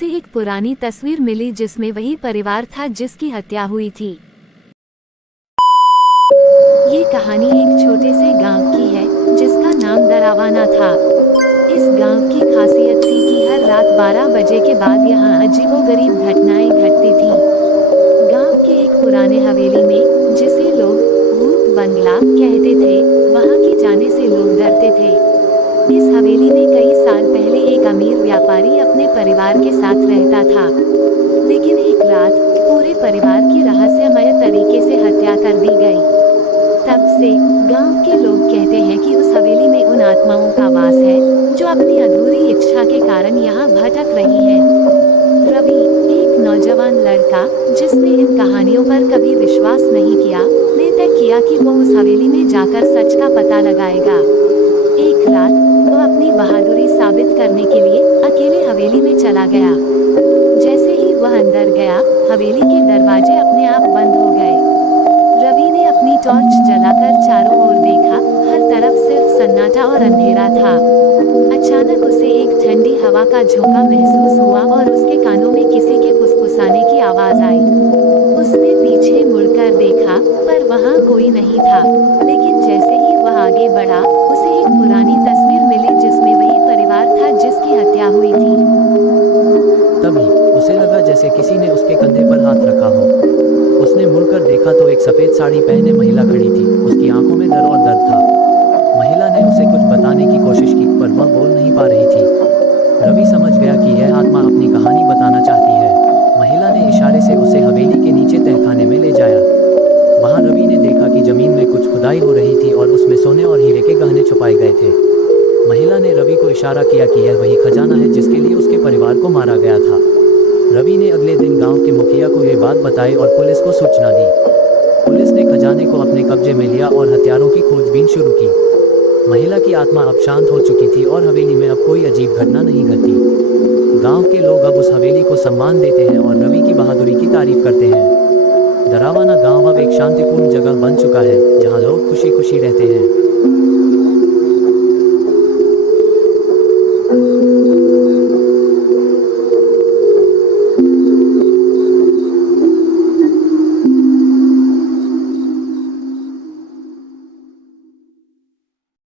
से एक पुरानी तस्वीर मिली जिसमें वही परिवार था जिसकी हत्या हुई थी। ये कहानी एक छोटे से गांव की है जिसका नाम दरावाना था। इस गांव की खासियत थी कि हर रात 12 बजे के बाद यहाँ अजीबोगरीब घटनाएं घटती थीं। गांव के एक पुराने हवेली में, जिसे लोग भूत बंगला कहते थे, वहां की जाने से लोग डरते थे। इस हवेली में कई साल पहले एक अमीर व्यापारी अपने परिवार के साथ रहता था, लेकिन एक रात पूरे परिवार की रहस्यमय तरीके से हत्या कर दी गई। तब से गांव के लोग कहते हैं कि उस हवेली में उन आत्माओं का वास है जो अपनी अधूरी इच्छा के कारण यहाँ भटक रही हैं। रवि, एक नौजवान लड़का जिसने इन कहानियों पर कभी विश्वास नहीं किया, ने तय किया कि वो उस हवेली में जाकर सच का पता लगाएगा। एक रात वो अपनी बहादुरी साबित करने के लिए अकेले हवेली में चला गया। जैसे ही वह अंदर गया, हवेली के दरवाजे अपने आप बंद हो गए। रवि ने अपनी टॉर्च जलाकर चारों ओर देखा। हर तरफ सिर्फ सन्नाटा और अंधेरा था। अचानक उसे एक ठंडी हवा का झोंका महसूस हुआ और उसके कानों में किसी के फुसफुसाने की आवाज आई। उसने पीछे मुड़कर देखा, पर वहां कोई नहीं था। लेकिन जैसे ही वह आगे बढ़ा, उसे एक पुरानी तस्वीर मिली जिसमें वही परिवार था जिसकी हत्या हुई थी। तभी उसे लगा जैसे किसी ने उसके कंधे पर हाथ रखा हो। उसने मुड़कर देखा तो एक सफेद साड़ी पहने महिला खड़ी थी। उसकी आंखों में डर और दर्द था। महिला ने उसे कुछ बताने की कोशिश की, पर वह बोल नहीं पा रही थी। रवि समझ गया कि यह आत्मा अपनी कहानी बताना चाहती है। महिला ने इशारे से उसे हवेली के नीचे तहखाने में ले जाया। वहां रवि ने देखा कि जमीन में कुछ खुदाई हो रही थी और उसमें सोने और हीरे के गहने छुपाए गए थे। महिला ने रवि को इशारा किया कि यह वही खजाना है जिसके लिए उसके परिवार को मारा गया था। रवि ने अगले दिन गांव के मुखिया को यह बात बताई और पुलिस को सूचना दी। पुलिस ने खजाने को अपने कब्जे में लिया और हत्यारों की खोजबीन शुरू की। महिला की आत्मा अब शांत हो चुकी थी और हवेली में अब कोई अजीब घटना नहीं घटी। गांव के लोग अब उस हवेली को सम्मान देते हैं और रवि की बहादुरी की तारीफ करते हैं। दरावाना गांव अब एक शांतिपूर्ण जगह बन चुका है जहां लोग खुशी खुशी रहते हैं।